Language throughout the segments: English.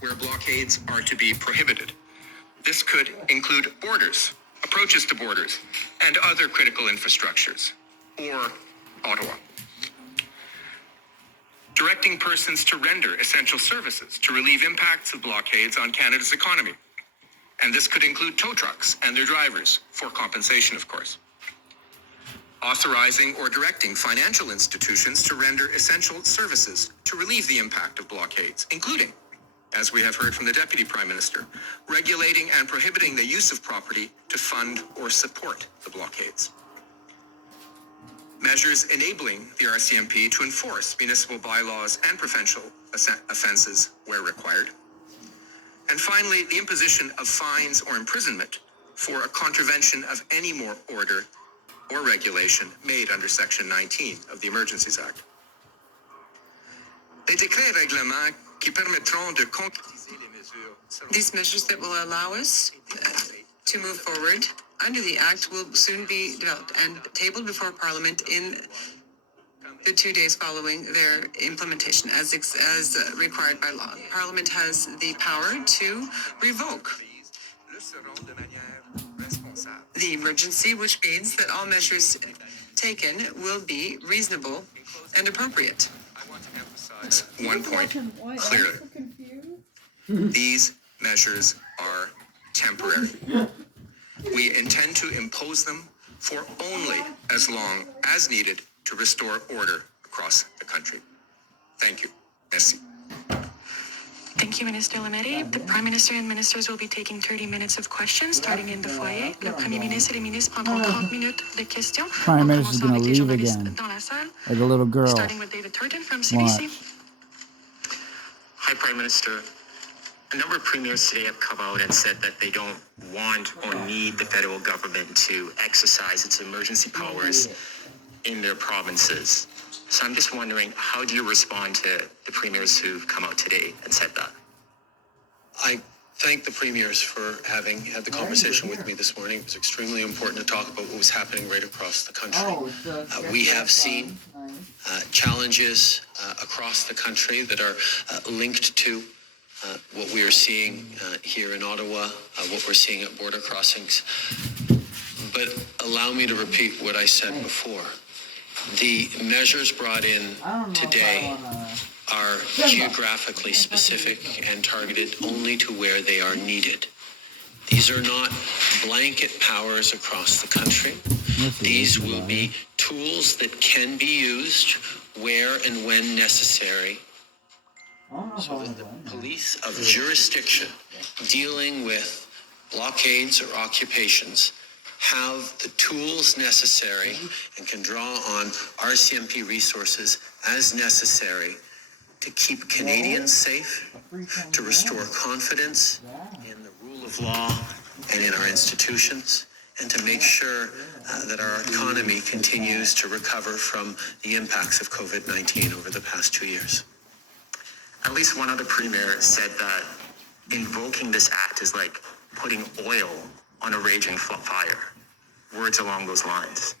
where blockades are to be prohibited. This could include borders, approaches to borders, and other critical infrastructures, or Ottawa. Directing persons to render essential services to relieve impacts of blockades on Canada's economy. And this could include tow trucks and their drivers, for compensation, of course. Authorizing or directing financial institutions to render essential services to relieve the impact of blockades, including, as we have heard from the Deputy Prime Minister, regulating and prohibiting the use of property to fund or support the blockades. Measures enabling the RCMP to enforce municipal bylaws and provincial offences where required. And finally, the imposition of fines or imprisonment for a contravention of any more order or regulation made under Section 19 of the Emergencies Act. Les décrets et règlements qui permettront de concrétiser les mesures. These measures that will allow us to move forward under the Act will soon be developed and tabled before Parliament in the 2 days following their implementation as required by law. Parliament has the power to revoke the emergency, which means that all measures taken will be reasonable and appropriate. I want to emphasize one point clearly. These measures are temporary. We intend to impose them for only as long as needed to restore order across the country. Thank you. Merci. Thank you, Minister Lametti. The Prime Minister and Ministers will be taking 30 minutes of questions, starting in the foyer. Le Premier ministre et les ministres prendront 30 minutes de questions. Prime Minister's going to leave again, like a little girl. Starting with David Turton from CBC. Watch. Hi, Prime Minister. A number of premiers today have come out and said that they don't want or need the federal government to exercise its emergency powers in their provinces. So I'm just wondering, how do you respond to the premiers who've come out today and said that? I thank the premiers for having had the conversation with me this morning. It was extremely important to talk about what was happening right across the country. We have seen challenges across the country that are linked to what we are seeing here in Ottawa, what we're seeing at border crossings. But allow me to repeat what I said before. The measures brought in today are geographically specific and targeted only to where they are needed. These are not blanket powers across the country. These will be tools that can be used where and when necessary, so that the police of jurisdiction dealing with blockades or occupations have the tools necessary and can draw on RCMP resources as necessary to keep Canadians safe, to restore confidence in the rule of law and in our institutions, and to make sure that our economy continues to recover from the impacts of COVID-19 over the past 2 years. At least one other premier said that invoking this act is like putting oil on a raging fire. Words along those lines.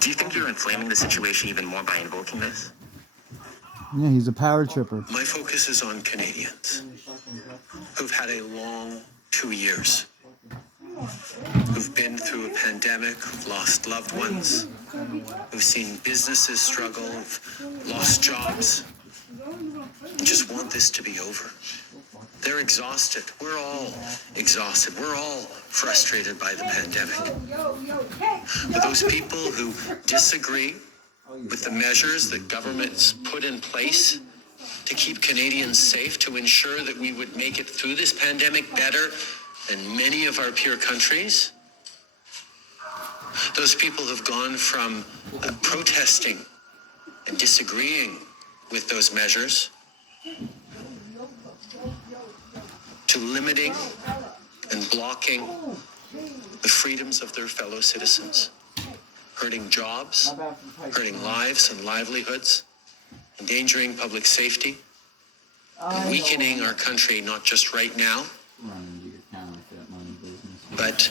Do you think you're inflaming the situation even more by invoking this? Yeah, he's a power tripper. My focus is on Canadians who've had a long 2 years, who've been through a pandemic, who've lost loved ones, who've seen businesses struggle, who've lost jobs, just want this to be over. They're exhausted. We're all exhausted. We're all frustrated by the pandemic. For those people who disagree with the measures that governments put in place to keep Canadians safe, to ensure that we would make it through this pandemic better than many of our peer countries, those people have gone from protesting and disagreeing with those measures to limiting and blocking the freedoms of their fellow citizens, hurting jobs, hurting lives and livelihoods, endangering public safety, and weakening our country not just right now, but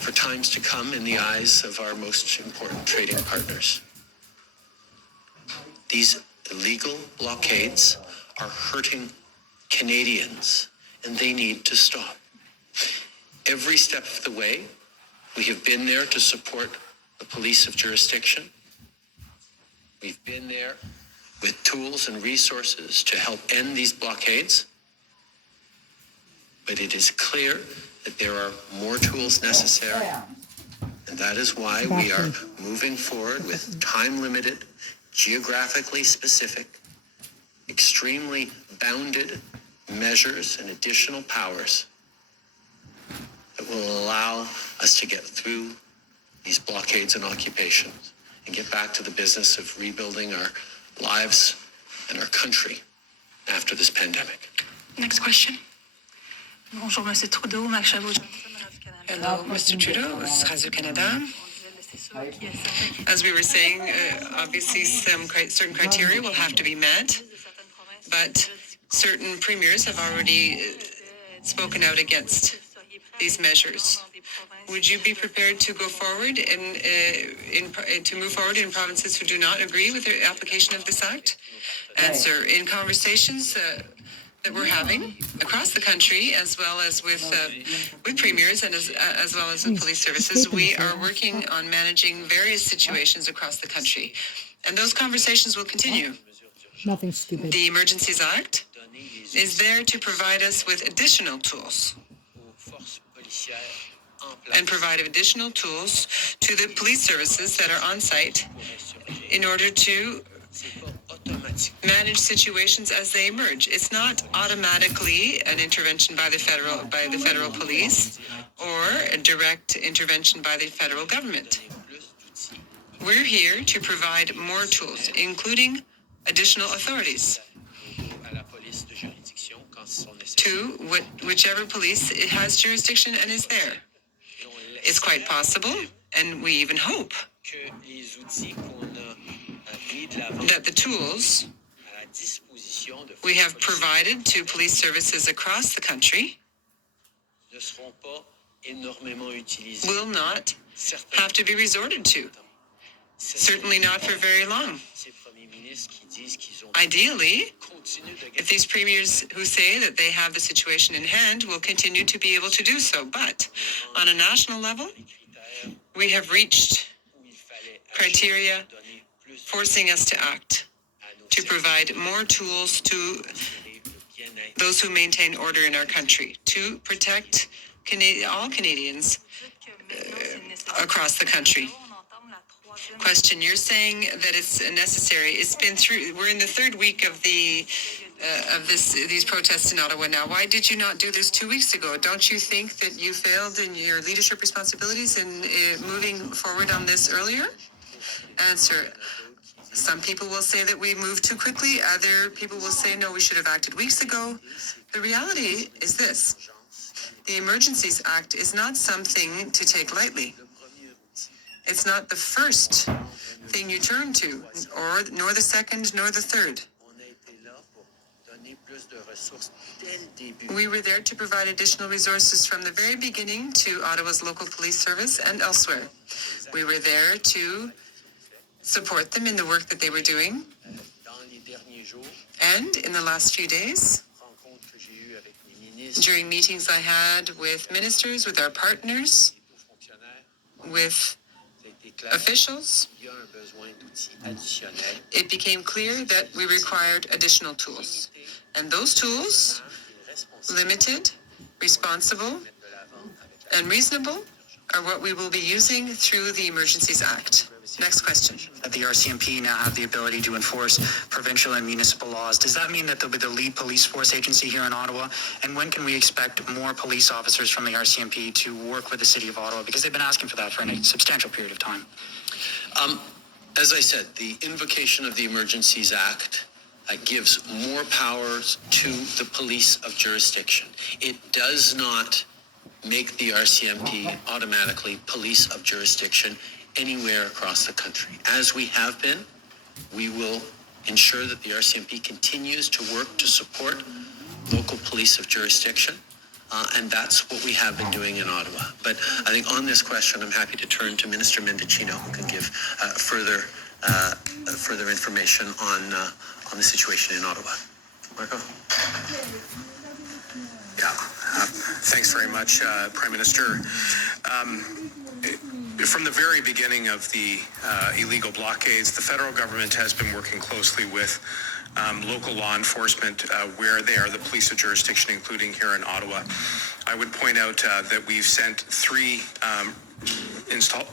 for times to come in the eyes of our most important trading partners. These illegal blockades are hurting Canadians, and they need to stop. Every step of the way, we have been there to support the police of jurisdiction. We've been there with tools and resources to help end these blockades. But it is clear that there are more tools necessary. And that is why we are moving forward with time-limited, geographically specific, extremely bounded measures and additional powers that will allow us to get through these blockades and occupations and get back to the business of rebuilding our lives and our country after this pandemic. Next question. Bonjour, Monsieur Trudeau, Mac Chabot. Hello, Mr. Trudeau, Radio-Canada. As we were saying, obviously certain criteria will have to be met, but certain premiers have already spoken out against these measures. Would you be prepared to go forward and to move forward in provinces who do not agree with the application of this act? Answer: in conversations that we're having across the country, as well as with premiers and as well as with police services, we are working on managing various situations across the country, and those conversations will continue. Nothing stupid. The Emergencies Act is there to provide us with additional tools and provide additional tools to the police services that are on site in order to manage situations as they emerge. It's not automatically an intervention by the federal police or a direct intervention by the federal government. We're here to provide more tools, including additional authorities to whichever police it has jurisdiction and is there. It's quite possible, and we even hope, that the tools we have provided to police services across the country will not have to be resorted to. Certainly not for very long. Ideally, if these premiers who say that they have the situation in hand will continue to be able to do so. But on a national level, we have reached criteria forcing us to act, to provide more tools to those who maintain order in our country, to protect all Canadians across the country. Question: you're saying that it's necessary. It's been through. We're in the third week of these protests in Ottawa now. Why did you not do this 2 weeks ago? Don't you think that you failed in your leadership responsibilities in moving forward on this earlier? Answer: some people will say that we moved too quickly. Other people will say, no, we should have acted weeks ago. The reality is this: the Emergencies Act is not something to take lightly. It's not the first thing you turn to, nor the second, nor the third. We were there to provide additional resources from the very beginning to Ottawa's local police service and elsewhere. We were there to support them in the work that they were doing. And in the last few days, during meetings I had with ministers, with our partners, with officials, it became clear that we required additional tools. And those tools, limited, responsible, and reasonable, are what we will be using through the Emergencies Act. Next question. The RCMP now have the ability to enforce provincial and municipal laws. Does that mean that they'll be the lead police force agency here in Ottawa? And when can we expect more police officers from the RCMP to work with the City of Ottawa? Because they've been asking for that for a substantial period of time. As I said, the invocation of the Emergencies Act gives more powers to the police of jurisdiction. It does not make the RCMP automatically police of jurisdiction anywhere across the country. As we have been, we will ensure that the RCMP continues to work to support local police of jurisdiction, and that's what we have been doing in Ottawa. But I think on this question, I'm happy to turn to Minister Mendicino, who can give further information on the situation in Ottawa. Marco? Thanks very much, Prime Minister. From the very beginning of the illegal blockades, the federal government has been working closely with local law enforcement where they are the police of jurisdiction, including here in Ottawa. I would point out that we've sent 3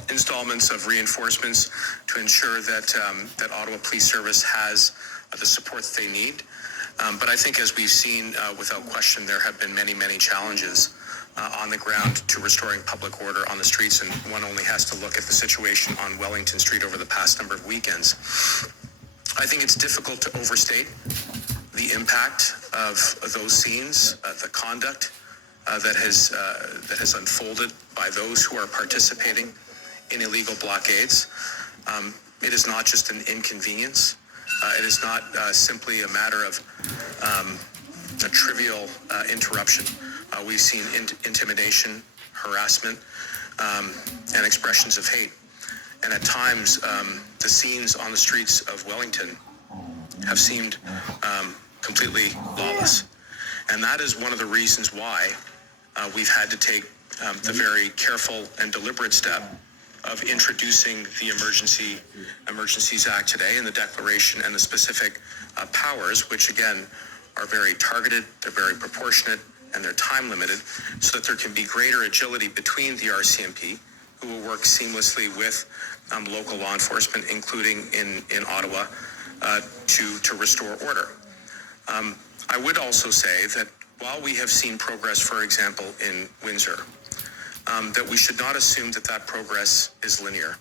installments of reinforcements to ensure that that Ottawa Police Service has the support that they need. But I think, as we've seen, without question, there have been many, many challenges on the ground to restoring public order on the streets, and one only has to look at the situation on Wellington Street over the past number of weekends. I think it's difficult to overstate the impact of those scenes, the conduct that has unfolded by those who are participating in illegal blockades. It is not just an inconvenience. It is not simply a matter of a trivial interruption. We've seen intimidation, harassment, and expressions of hate. And at times, the scenes on the streets of Wellington have seemed completely lawless. And that is one of the reasons why we've had to take the very careful and deliberate step of introducing the Emergencies Act today, and the declaration and the specific powers, which again are very targeted, they're very proportionate, and they're time limited, so that there can be greater agility between the RCMP, who will work seamlessly with local law enforcement, including in Ottawa, to restore order. I would also say that while we have seen progress, for example, in Windsor, that we should not assume that that progress is linear.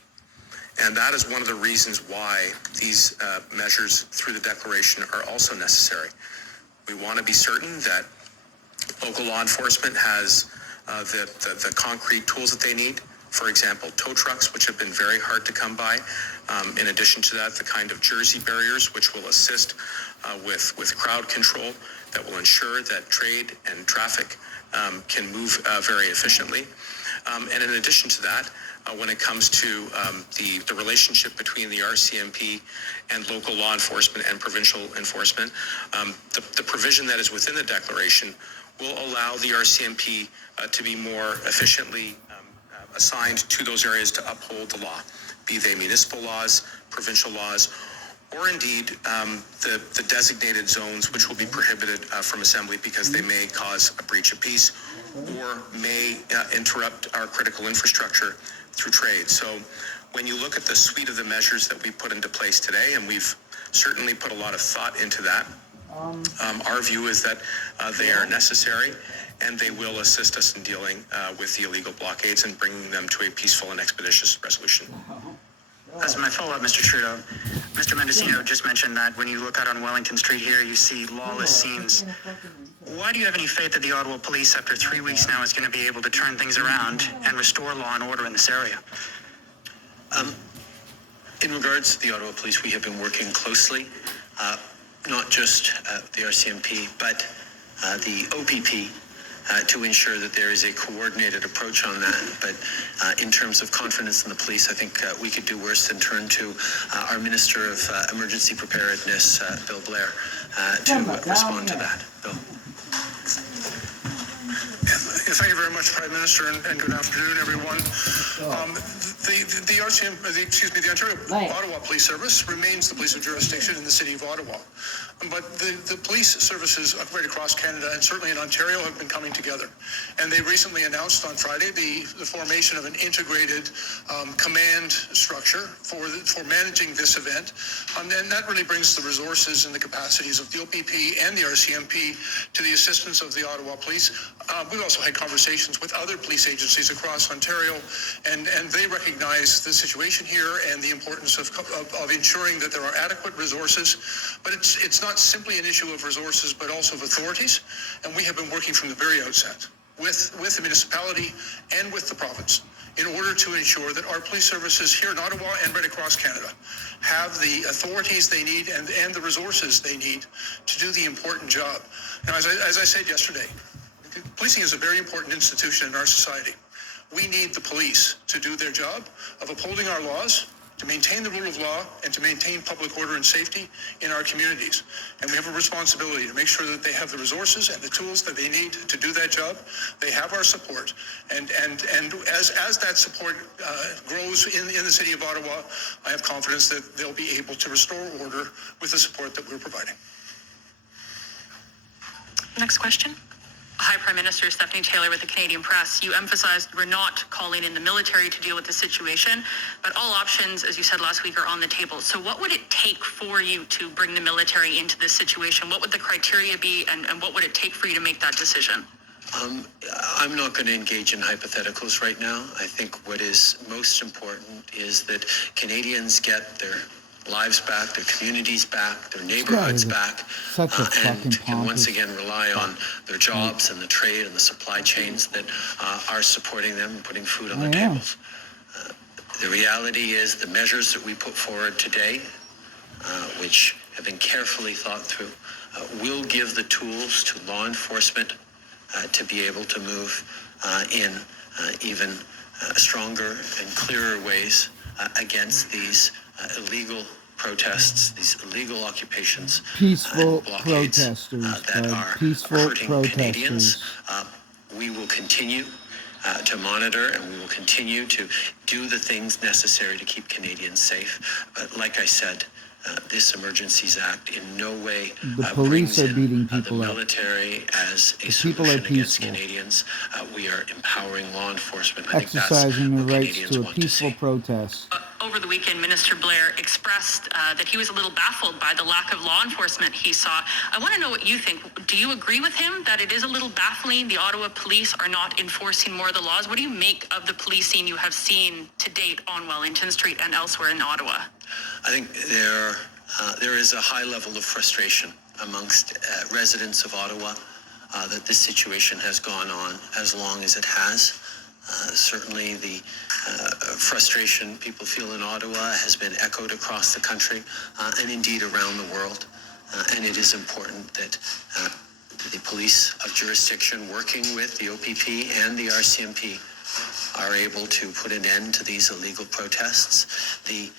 And that is one of the reasons why these measures through the declaration are also necessary. We want to be certain that local law enforcement has the concrete tools that they need. For example, tow trucks, which have been very hard to come by. In addition to that, the kind of Jersey barriers, which will assist with crowd control, that will ensure that trade and traffic can move very efficiently. And in addition to that, when it comes to the relationship between the RCMP and local law enforcement and provincial enforcement, the provision that is within the declaration will allow the RCMP to be more efficiently assigned to those areas to uphold the law, be they municipal laws, provincial laws, or indeed the designated zones which will be prohibited from assembly because they may cause a breach of peace or may interrupt our critical infrastructure through trade. So when you look at the suite of the measures that we put into place today, and we've certainly put a lot of thought into that, our view is that they are necessary and they will assist us in dealing with the illegal blockades and bringing them to a peaceful and expeditious resolution. As my follow-up, Mr. Trudeau, Mr. Mendocino just mentioned that when you look out on Wellington Street here, you see lawless scenes. Why do you have any faith that the Ottawa Police, after 3 weeks now, is going to be able to turn things around and restore law and order in this area? In regards to the Ottawa Police, we have been working closely, not just the RCMP, but the OPP, to ensure that there is a coordinated approach on that. But in terms of confidence in the police, I think we could do worse than turn to our Minister of Emergency Preparedness, Bill Blair, to respond to that. Bill. Thank you very much, Prime Minister, and good afternoon, everyone. The Ontario Ottawa Police Service remains the police of jurisdiction in the city of Ottawa. But the police services right across Canada and certainly in Ontario have been coming together. And they recently announced on Friday the formation of an integrated command structure for managing this event. And that really brings the resources and the capacities of the OPP and the RCMP to the assistance of the Ottawa Police. We've also had conversations with other police agencies across Ontario, and they recognize the situation here and the importance of ensuring that there are adequate resources. But it's not simply an issue of resources, but also of authorities. And we have been working from the very outset with the municipality and with the province in order to ensure that our police services here in Ottawa and right across Canada have the authorities they need and the resources they need to do the important job. Now, as I said yesterday, policing is a very important institution in our society. We need the police to do their job of upholding our laws to maintain the rule of law and to maintain public order and safety in our communities. And we have a responsibility to make sure that they have the resources and the tools that they need to do that job. They have our support. And as that support grows in the city of Ottawa, I have confidence that they'll be able to restore order with the support that we're providing. Next question. Hi, Prime Minister. Stephanie Taylor with the Canadian Press. You emphasized we're not calling in the military to deal with the situation, but all options, as you said last week, are on the table. So what would it take for you to bring the military into this situation? What would the criteria be, and what would it take for you to make that decision? I'm not going to engage in hypotheticals right now. I think what is most important is that Canadians get their lives back, their communities back, their neighborhoods back, and can once again rely on their jobs and the trade and the supply chains that are supporting them and putting food on their tables. The reality is the measures that we put forward today, which have been carefully thought through, will give the tools to law enforcement to be able to move in even stronger and clearer ways against these illegal protests, these illegal occupations, peaceful blockades protesters, that are peaceful hurting protesters. Canadians. We will continue to monitor, and we will continue to do the things necessary to keep Canadians safe. But like I said, this Emergencies Act in no way The police brings are in beating the people up. military as a people are solution against peaceful. Canadians. We are empowering law enforcement. I think that's Exercising what their rights Canadians to a want to peaceful see. protest. Over the weekend, Minister Blair expressed that he was a little baffled by the lack of law enforcement he saw. I want to know what you think. Do you agree with him that it is a little baffling the Ottawa police are not enforcing more of the laws? What do you make of the policing you have seen to date on Wellington Street and elsewhere in Ottawa? I think there is a high level of frustration amongst residents of Ottawa that this situation has gone on as long as it has. Certainly the frustration people feel in Ottawa has been echoed across the country and indeed around the world. And it is important that the police of jurisdiction working with the OPP and the RCMP are able to put an end to these illegal protests. The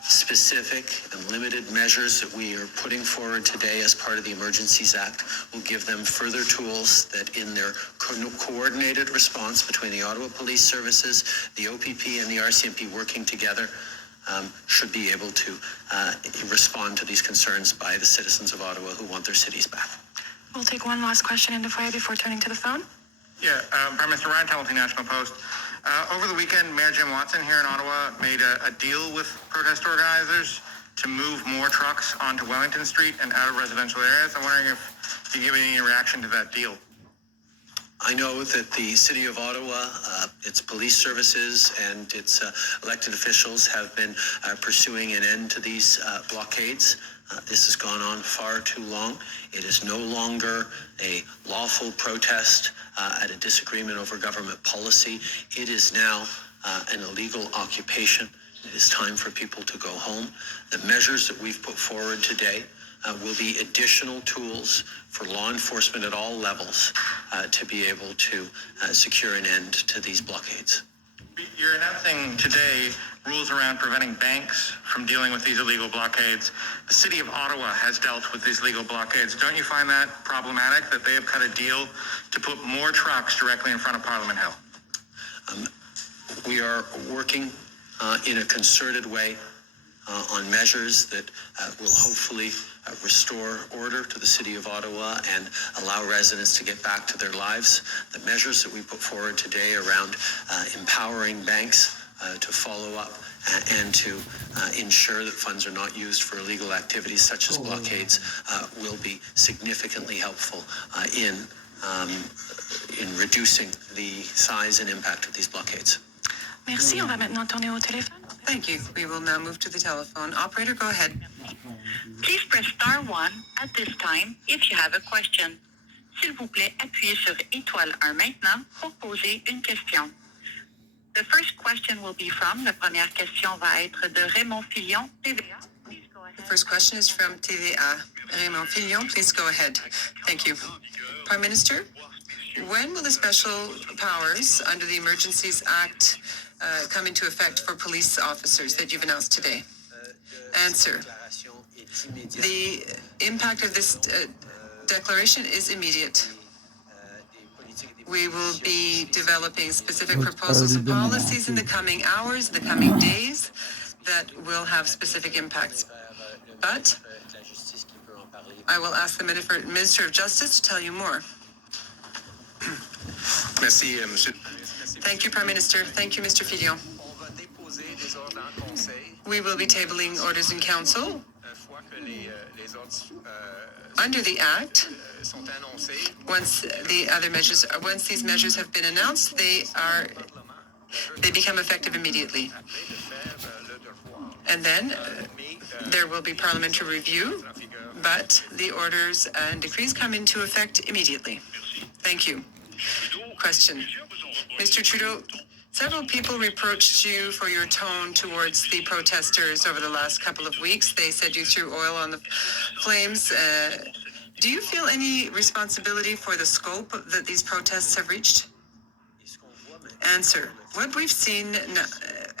specific and limited measures that we are putting forward today as part of the Emergencies Act will give them further tools that in their coordinated response between the Ottawa Police Services, the OPP and the RCMP working together should be able to respond to these concerns by the citizens of Ottawa who want their cities back. We'll take one last question in the foyer before turning to the phone. Yeah, Prime Minister Ryan Hamilton, National Post. Over the weekend, Mayor Jim Watson here in Ottawa made a deal with protest organizers to move more trucks onto Wellington Street and out of residential areas. I'm wondering if you give any reaction to that deal. I know that the City of Ottawa, its police services and its elected officials have been pursuing an end to these blockades. This has gone on far too long. It is no longer a lawful protest at a disagreement over government policy. It is now an illegal occupation. It is time for people to go home. The measures that we've put forward today will be additional tools for law enforcement at all levels to be able to secure an end to these blockades. You're announcing today rules around preventing banks from dealing with these illegal blockades. The City of Ottawa has dealt with these legal blockades. Don't you find that problematic that they have cut a deal to put more trucks directly in front of Parliament Hill? We are working in a concerted way on measures that will hopefully restore order to the City of Ottawa and allow residents to get back to their lives. The measures that we put forward today around empowering banks to follow up and to ensure that funds are not used for illegal activities such as blockades will be significantly helpful in reducing the size and impact of these blockades. Merci. On va maintenant tourner au téléphone. Thank you. We will now move to the telephone. Operator, go ahead. Please press star 1 at this time if you have a question. S'il vous plaît, appuyez sur étoile 1 maintenant pour poser une question. The first question will be from, la première question va être de Raymond Fillon, TVA. The first question is from TVA. Raymond Fillon, please go ahead. Thank you. Prime Minister, When will the special powers under the Emergencies Act come into effect for police officers that you've announced today? Answer. The impact of this declaration is immediate. We will be developing specific proposals and policies in the coming hours, the coming days, that will have specific impacts. But I will ask the Minister of Justice to tell you more. Merci, Monsieur. Thank you, Prime Minister. Thank you, Mr. Fillon. We will be tabling orders in council under the Act. Once these measures have been announced, they become effective immediately. And then there will be parliamentary review, but the orders and decrees come into effect immediately. Thank you. Question. Mr. Trudeau, several people reproached you for your tone towards the protesters over the last couple of weeks. They said you threw oil on the flames. Do you feel any responsibility for the scope that these protests have reached? Answer. What we've seen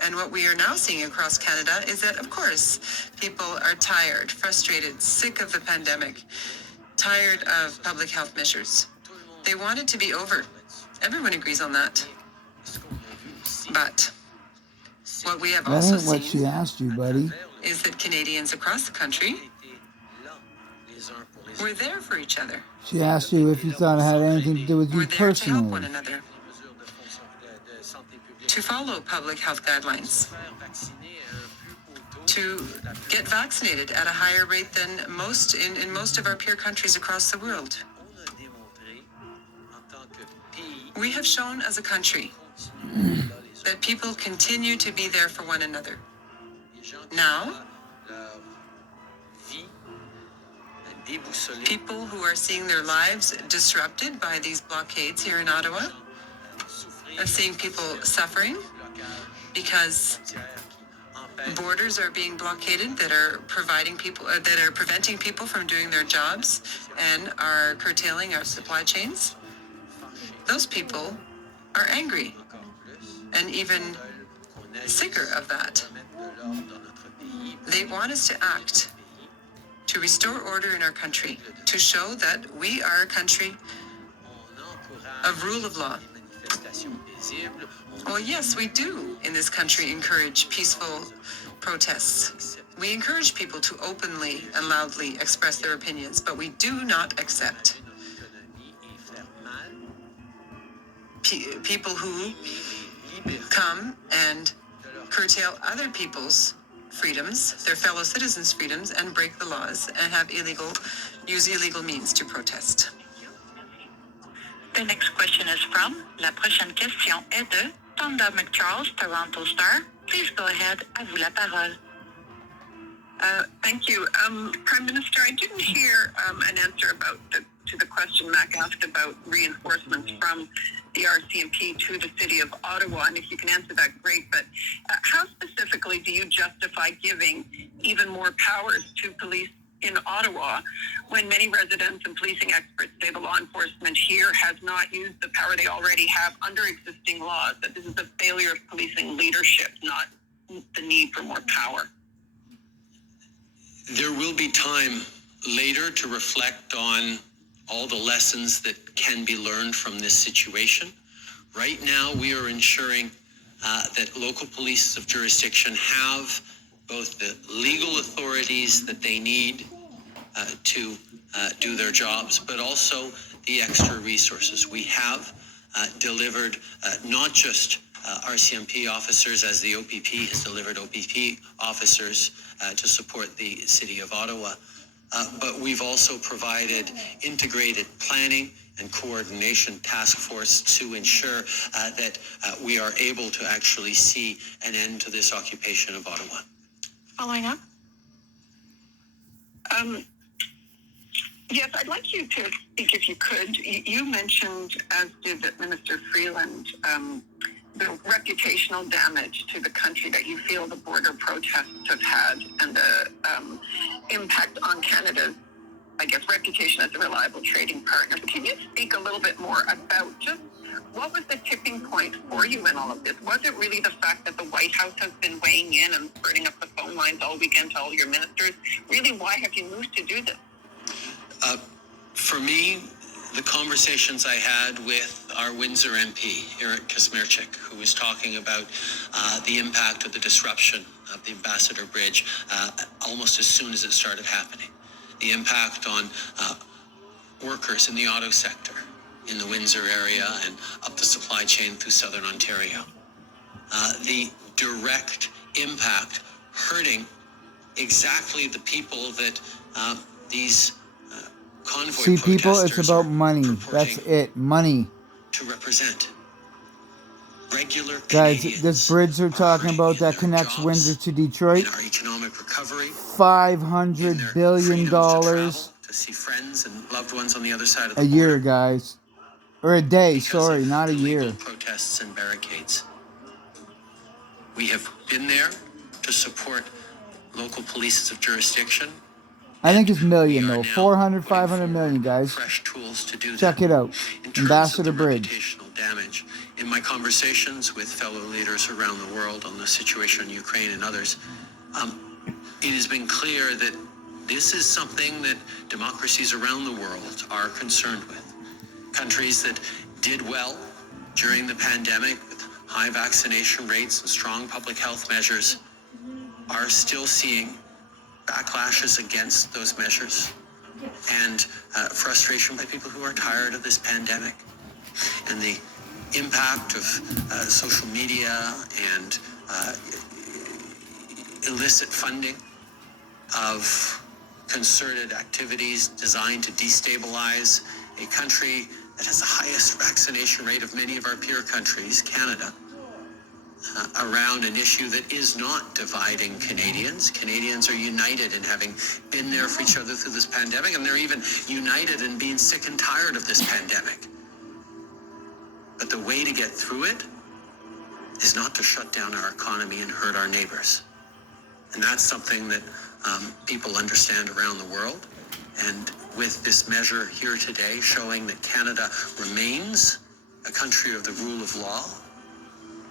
and what we are now seeing across Canada is that, of course, people are tired, frustrated, sick of the pandemic, tired of public health measures. They want it to be over. Everyone agrees on that. But what we have That also ain't what she seen asked you, buddy. is that Canadians across the country were there for each other. She asked you if you thought it had anything to do with you We're there to help one personally. another, to follow public health guidelines, to get vaccinated at a higher rate than in most of our peer countries across the world. We have shown as a country that people continue to be there for one another. Now, people who are seeing their lives disrupted by these blockades here in Ottawa, of seeing people suffering because borders are being blockaded that are preventing people from doing their jobs and are curtailing our supply chains. Those people are angry and even sicker of that. They want us to act, to restore order in our country, to show that we are a country of rule of law. Well, yes, we do in this country encourage peaceful protests. We encourage people to openly and loudly express their opinions, but we do not accept people who come and curtail other people's freedoms, their fellow citizens' freedoms, and break the laws and use illegal means to protest. The next question is from, la prochaine question est de Tonda McCharles, Toronto Star. Please go ahead, à vous la parole. Thank you. Prime Minister, I didn't hear an answer to the question Mac asked about reinforcements from the RCMP to the City of Ottawa, and if you can answer that, great. But how specifically do you justify giving even more powers to police in Ottawa when many residents and policing experts say the law enforcement here has not used the power they already have under existing laws, that this is a failure of policing leadership, not the need for more power? There will be time later to reflect on all the lessons that can be learned from this situation. Right now, we are ensuring that local police of jurisdiction have both the legal authorities that they need to do their jobs, but also the extra resources. We have delivered not just RCMP officers, as the OPP has delivered OPP officers to support the City of Ottawa, but we've also provided integrated planning and coordination task force to ensure that we are able to actually see an end to this occupation of Ottawa. Following up? Yes, I'd like you to speak, if you could. You mentioned, as did Minister Freeland, the reputational damage to the country that you feel the border protests have had and the impact on Canada's I guess, reputation as a reliable trading partner. Can you speak a little bit more about just what was the tipping point for you in all of this? Was it really the fact that the White House has been weighing in and burning up the phone lines all weekend to all your ministers? Really, why have you moved to do this? For me, the conversations I had with our Windsor MP, Eric Kazmierczak, who was talking about the impact of the disruption of the Ambassador Bridge almost as soon as it started happening. The impact on workers in the auto sector in the Windsor area and up the supply chain through southern Ontario. The direct impact hurting exactly the people that these convoy See, people, it's protesters about are money. That's purporting it. Money. to represent. Regular Guys, Canadians this bridge they're talking about that connects jobs, Windsor to Detroit, in our economic recovery, in $500 their billion freedom to travel, to see friends and loved ones on the other side of the a year, border, guys. Or a day, because sorry, of not a illegal year. protests and barricades. We have been there to support local polices of jurisdiction. I think it's million, We are though. now 400, putting 500 forward million, guys. fresh tools to do Check that. it out. In terms Ambassador of the Bridge. reputational damage, in my conversations with fellow leaders around the world on the situation in Ukraine and others, it has been clear that this is something that democracies around the world are concerned with. Countries that did well during the pandemic with high vaccination rates and strong public health measures are still seeing backlashes against those measures and frustration by people who are tired of this pandemic and the impact of social media and illicit funding of concerted activities designed to destabilize a country that has the highest vaccination rate of many of our peer countries, Canada, around an issue that is not dividing Canadians. Canadians are united in having been there for each other through this pandemic, and they're even united in being sick and tired of this pandemic. But the way to get through it is not to shut down our economy and hurt our neighbors. And that's something that people understand around the world. And with this measure here today showing that Canada remains a country of the rule of law,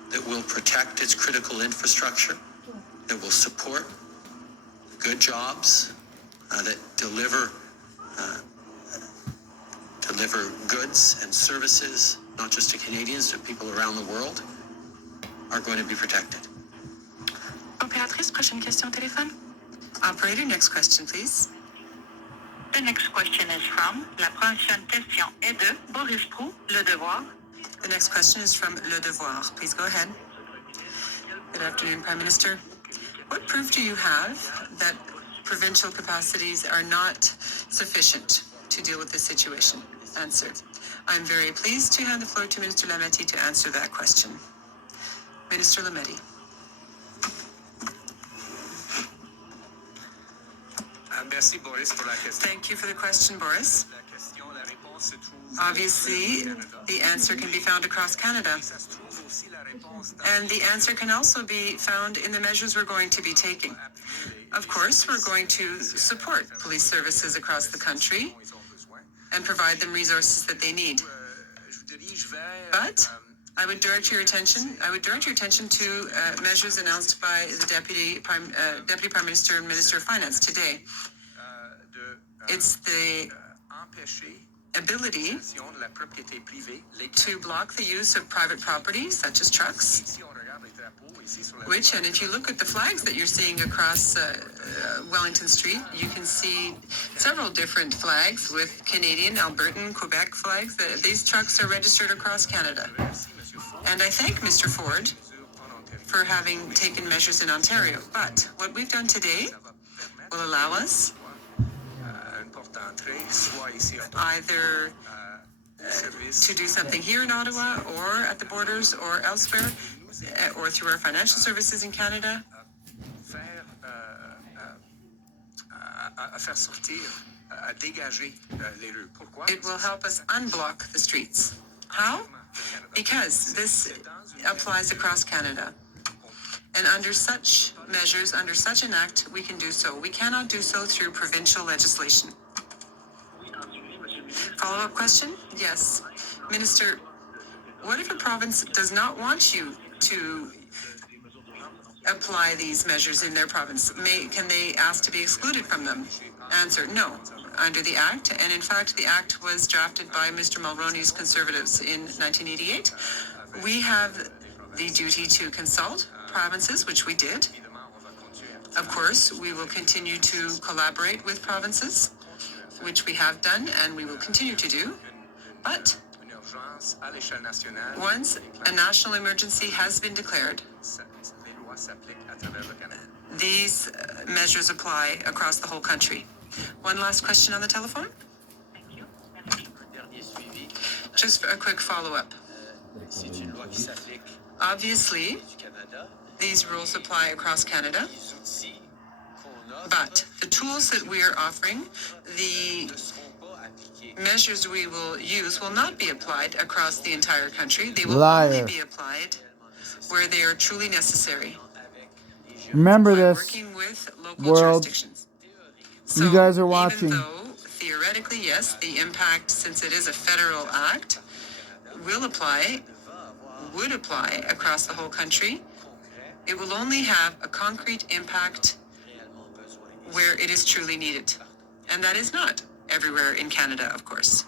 that will protect its critical infrastructure, that will support good jobs, that deliver goods and services, not just to Canadians, to people around the world, are going to be protected. Opératrice, prochaine question au téléphone. Operator, next question, please. The next question is from, la prochaine question est de Boris Proulx, Le Devoir. The next question is from Le Devoir. Please go ahead. Good afternoon, Prime Minister. What proof do you have that provincial capacities are not sufficient to deal with this situation? Answer. I'm very pleased to hand the floor to Minister Lametti to answer that question. Minister Lametti. Thank you for the question, Boris. Obviously, the answer can be found across Canada. And the answer can also be found in the measures we're going to be taking. Of course, we're going to support police services across the country and provide them resources that they need. But I would direct your attention to measures announced by the Deputy Prime Minister and Minister of Finance today. It's the ability to block the use of private property, such as trucks, which, and if you look at the flags that you're seeing across Wellington Street, you can see several different flags with Canadian, Albertan, Quebec flags. These trucks are registered across Canada. And I thank Mr. Ford for having taken measures in Ontario. But what we've done today will allow us either to do something here in Ottawa or at the borders or elsewhere, or through our financial services in Canada, it will help us unblock the streets. How? Because this applies across Canada. And under such measures, under such an act, we can do so. We cannot do so through provincial legislation. Follow-up question? Yes. Minister, what if a province does not want you to apply these measures in their province? Can they ask to be excluded from them? Answer, no, under the Act. And in fact, the Act was drafted by Mr. Mulroney's Conservatives in 1988. We have the duty to consult provinces, which we did. Of course, we will continue to collaborate with provinces, which we have done and we will continue to do. But once a national emergency has been declared, these measures apply across the whole country. One last question on the telephone? Just a quick follow-up. Obviously, these rules apply across Canada, but the tools that we are offering, the measures we will use will not be applied across the entire country. They will only be applied where they are truly necessary. Remember this, Working with local world. jurisdictions. You guys are watching. Even though, theoretically, yes, the impact, since it is a federal act, would apply across the whole country. It will only have a concrete impact where it is truly needed. And that is not everywhere in Canada, of course.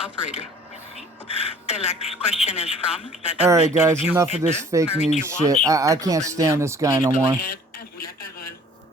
Operator. The next question is from... Alright guys, enough of this fake news shit. I can't stand this guy no more.